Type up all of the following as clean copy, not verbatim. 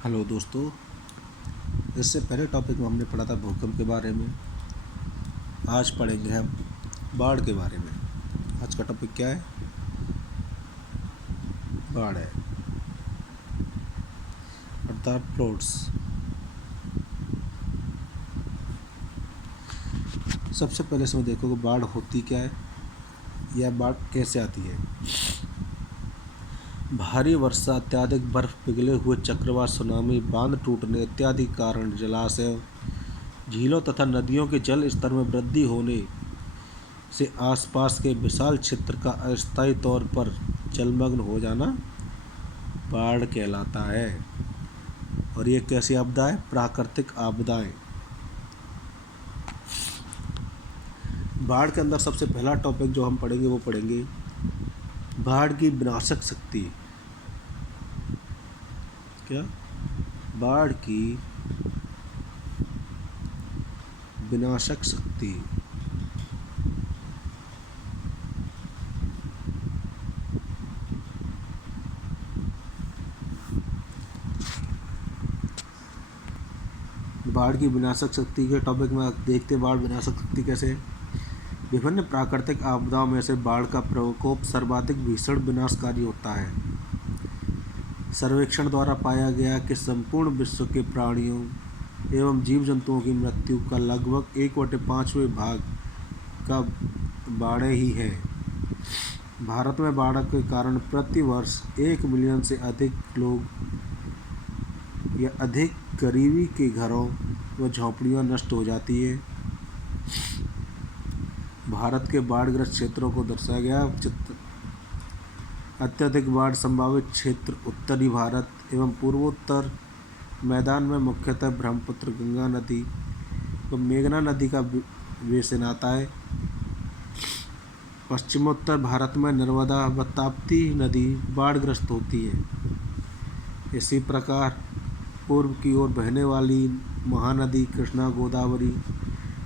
Hello दोस्तों। इससे पहले टॉपिक में हमने पढ़ा था भूकंप के बारे में। आज पढ़ेंगे हम बाढ़ के बारे में। आज का टॉपिक क्या है? बाढ़ है, अर्थात फ्लोड्स। सबसे पहले इसमें देखो कि बाढ़ होती क्या है या बाढ़ कैसे आती है। भारी वर्षा, अत्यधिक बर्फ पिघले हुए चक्रवात, सुनामी, बांध टूटने इत्यादि कारण जलाशयों, झीलों तथा नदियों के जल स्तर में वृद्धि होने से आसपास के विशाल क्षेत्र का अस्थायी तौर पर जलमग्न हो जाना बाढ़ कहलाता है। और ये कैसी आपदा है? प्राकृतिक आपदाएं। बाढ़ के अंदर सबसे पहला टॉपिक जो हम पढ़ेंगे वो पढ़ेंगे बाढ़ की विनाशक शक्ति। क्या? बाढ़ की विनाशक शक्ति। बाढ़ की विनाशक शक्ति के टॉपिक में देखते बाढ़ विनाशक शक्ति कैसे। विभिन्न प्राकृतिक आपदाओं में से बाढ़ का प्रकोप सर्वाधिक भीषण विनाशकारी होता है। सर्वेक्षण द्वारा पाया गया कि संपूर्ण विश्व के प्राणियों एवं जीव जंतुओं की मृत्यु का लगभग 1/5 भाग का बाढ़ें ही है। भारत में बाढ़ के कारण प्रति वर्ष 1 मिलियन से अधिक लोग या अधिक गरीबी के घरों व झोंपड़ियां नष्ट हो जाती है। भारत के बाढ़ग्रस्त क्षेत्रों को दर्शाया गया चित्र। अत्यधिक बाढ़ संभावित क्षेत्र उत्तरी भारत एवं पूर्वोत्तर मैदान में मुख्यतः ब्रह्मपुत्र, गंगा नदी व मेघना नदी का बेसिन आता है। पश्चिमोत्तर भारत में नर्मदा व ताप्ती नदी बाढ़ग्रस्त होती है। इसी प्रकार पूर्व की ओर बहने वाली महानदी कृष्णा, गोदावरी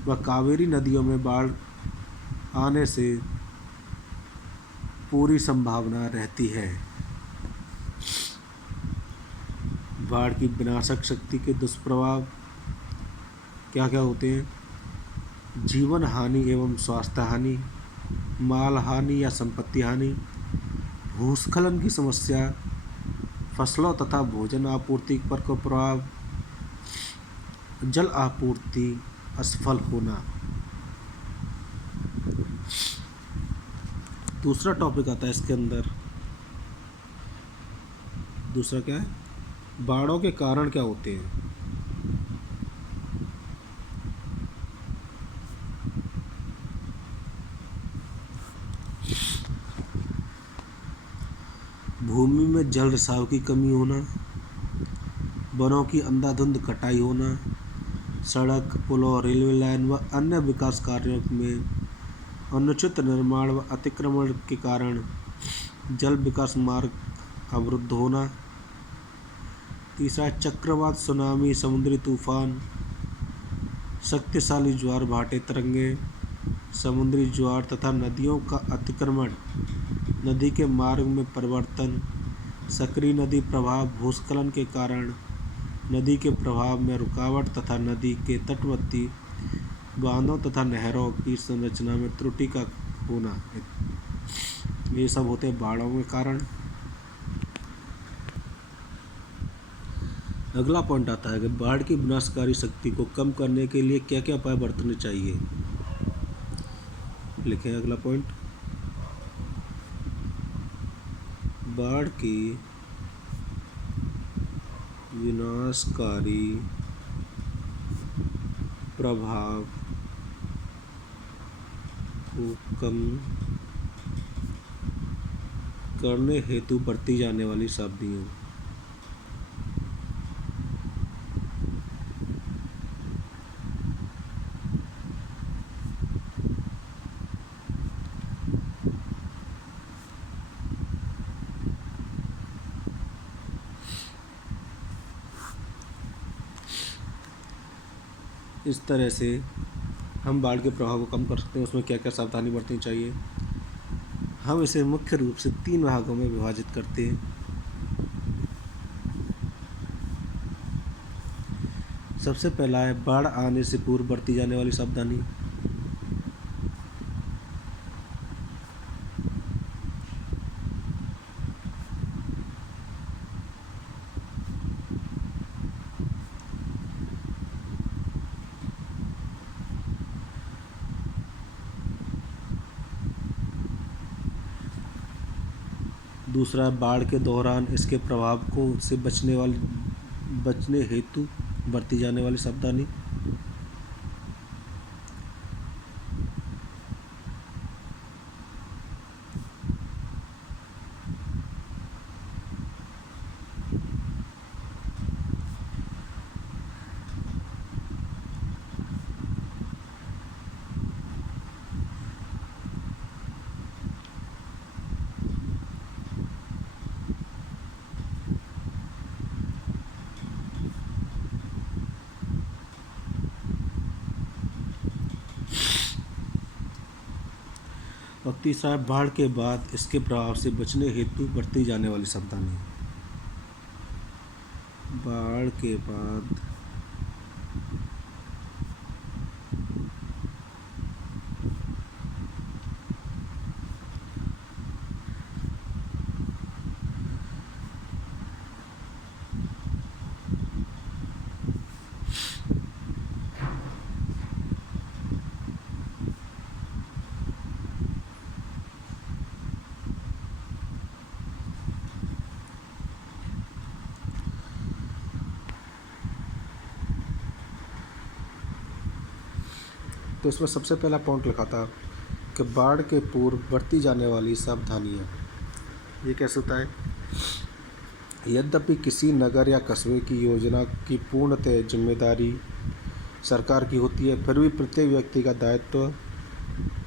व कावेरी नदियों में बाढ़ आने से पूरी संभावना रहती है। बाढ़ की विनाशक शक्ति के दुष्प्रभाव क्या क्या होते हैं? जीवन हानि एवं स्वास्थ्य हानि, माल हानि या संपत्ति हानि, भूस्खलन की समस्या, फसलों तथा भोजन आपूर्ति पर का प्रभाव, जल आपूर्ति असफल होना। दूसरा टॉपिक आता है इसके अंदर। दूसरा क्या है? बाढ़ों के कारण क्या होते हैं। भूमि में जल रिसाव की कमी होना, वनों की अंधाधुंध कटाई होना, सड़क, पुल और रेलवे लाइन व अन्य विकास कार्यों में अनुचित निर्माण व अतिक्रमण के कारण जल विकास मार्ग अवरुद्ध होना। तीसरा, चक्रवात, सुनामी, समुद्री तूफान, शक्तिशाली ज्वार भाटे तरंगे, समुद्री ज्वार तथा नदियों का अतिक्रमण, नदी के मार्ग में परिवर्तन, सक्रिय नदी प्रवाह, भूस्खलन के कारण नदी के प्रवाह में रुकावट तथा नदी के तटवर्ती बांधों तथा नहरों की संरचना में त्रुटि का होना, ये सब होते हैं बाढ़ों के कारण। अगला पॉइंट आता है कि बाढ़ की विनाशकारी शक्ति को कम करने के लिए क्या क्या उपाय बरतने चाहिए। लिखें अगला पॉइंट। बाढ़ की विनाशकारी प्रभाव को कम करने हेतु बरती जाने वाली सावधानियाँ। इस तरह से हम बाढ़ के प्रभाव को कम कर सकते हैं। उसमें क्या क्या सावधानी बरतनी चाहिए? हम इसे मुख्य रूप से 3 भागों में विभाजित करते हैं। सबसे पहला है बाढ़ आने से पूर्व बरती जाने वाली सावधानी। दूसरा, बाढ़ के दौरान इसके प्रभाव को से बचने हेतु बरती जाने वाली सावधानी। और तीसरा है बाढ़ के बाद इसके प्रभाव से बचने हेतु बरती जाने वाली सावधानी। बाढ़ के बाद तो इसमें सबसे पहला पॉइंट लिखा था कि बाढ़ के पूर्व बरती जाने वाली सावधानियाँ। ये कैसे होता है? यद्यपि किसी नगर या कस्बे की योजना की पूर्णतः जिम्मेदारी सरकार की होती है, फिर भी प्रत्येक व्यक्ति का दायित्व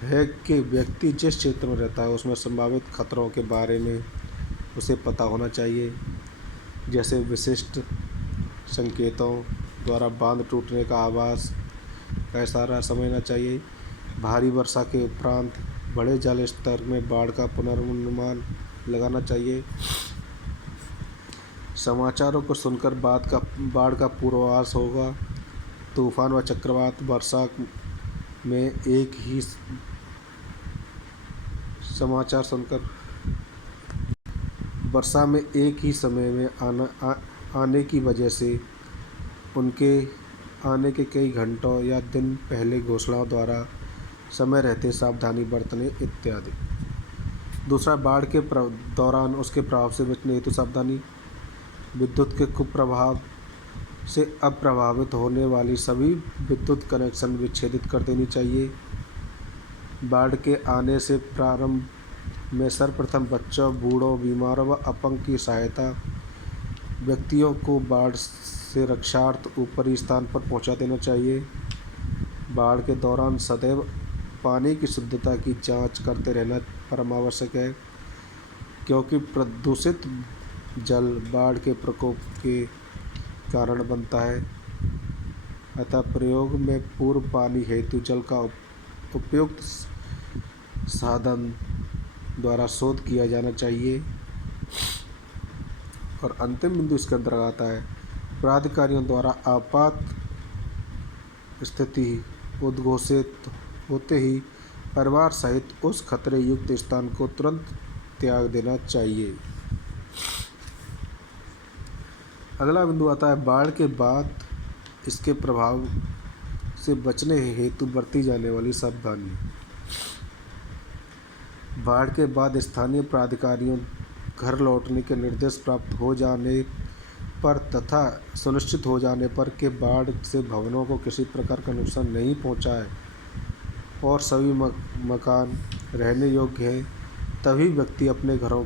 है कि व्यक्ति जिस क्षेत्र में रहता है उसमें संभावित खतरों के बारे में उसे पता होना चाहिए। जैसे विशिष्ट संकेतों द्वारा बांध टूटने का आभास का इशारा समझना चाहिए। भारी वर्षा के उपरांत बड़े जल स्तर में बाढ़ का पुनर्नुमान लगाना चाहिए। समाचारों को सुनकर बाढ़ का पूर्वाभास होगा। तूफान व चक्रवात वर्षा में एक ही समय में आने की वजह से उनके आने के कई घंटों या दिन पहले घोषणाओं द्वारा समय रहते सावधानी बरतने इत्यादि। दूसरा, बाढ़ के दौरान उसके प्रभाव से बचने हेतु सावधानी। विद्युत के कुप्रभाव से अप्रभावित होने वाली सभी विद्युत कनेक्शन विच्छेदित कर देनी चाहिए। बाढ़ के आने से प्रारंभ में सर्वप्रथम बच्चों, बूढ़ों, बीमारों व अपंग की सहायता। व्यक्तियों को बाढ़ से रक्षार्थ ऊपरी स्थान पर पहुंचा देना चाहिए। बाढ़ के दौरान सदैव पानी की शुद्धता की जांच करते रहना परम आवश्यक है, क्योंकि प्रदूषित जल बाढ़ के प्रकोप के कारण बनता है। अतः प्रयोग में पूर्व पानी हेतु जल का उपयुक्त साधन द्वारा शोध किया जाना चाहिए। और अंतिम बिंदु इसके अंदर आता है, प्राधिकारियों द्वारा आपात स्थिति उद्घोषित होते ही परिवार सहित उस खतरे युक्त स्थान को तुरंत त्याग देना चाहिए। अगला बिंदु आता है बाढ़ के बाद इसके प्रभाव से बचने हेतु बरती जाने वाली सावधानी। बाढ़ के बाद स्थानीय प्राधिकारियों घर लौटने के निर्देश प्राप्त हो जाने पर तथा सुनिश्चित हो जाने पर कि बाढ़ से भवनों को किसी प्रकार का नुकसान नहीं पहुंचा है और सभी मकान रहने योग्य हैं, तभी व्यक्ति अपने घरों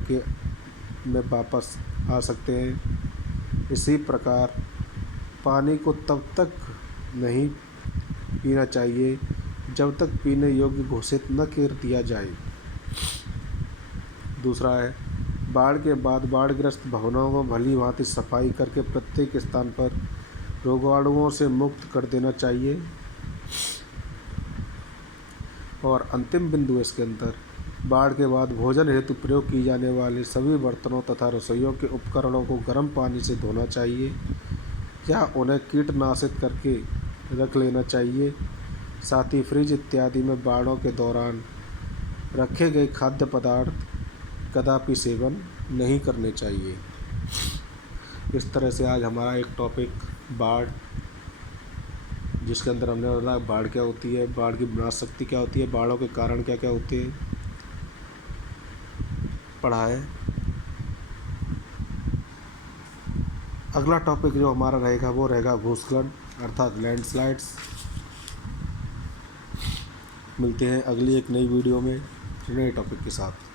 में वापस आ सकते हैं। इसी प्रकार पानी को तब तक नहीं पीना चाहिए जब तक पीने योग्य घोषित न कर दिया जाए। दूसरा है, बाढ़ के बाद बाढ़ग्रस्त भवनों को भली भांति सफाई करके प्रत्येक स्थान पर रोगाणुओं से मुक्त कर देना चाहिए। और अंतिम बिंदु इसके अंदर, बाढ़ के बाद भोजन हेतु प्रयोग की जाने वाले सभी बर्तनों तथा रसोइयों के उपकरणों को गर्म पानी से धोना चाहिए। या उन्हें कीटनाशित करके रख लेना चाहिए। साथ ही फ्रिज इत्यादि में बाढ़ों के दौरान रखे गए खाद्य पदार्थ कदापि सेवन नहीं करने चाहिए। इस तरह से आज हमारा एक टॉपिक बाढ़, जिसके अंदर हमने बोला बाढ़ क्या होती है, बाढ़ की विनाश शक्ति क्या होती है, बाढ़ों के कारण क्या क्या होते हैं, पढ़ा है। अगला टॉपिक जो हमारा रहेगा वो रहेगा भूस्खलन अर्थात लैंडस्लाइड्स। मिलते हैं अगली एक नई वीडियो में नए टॉपिक के साथ।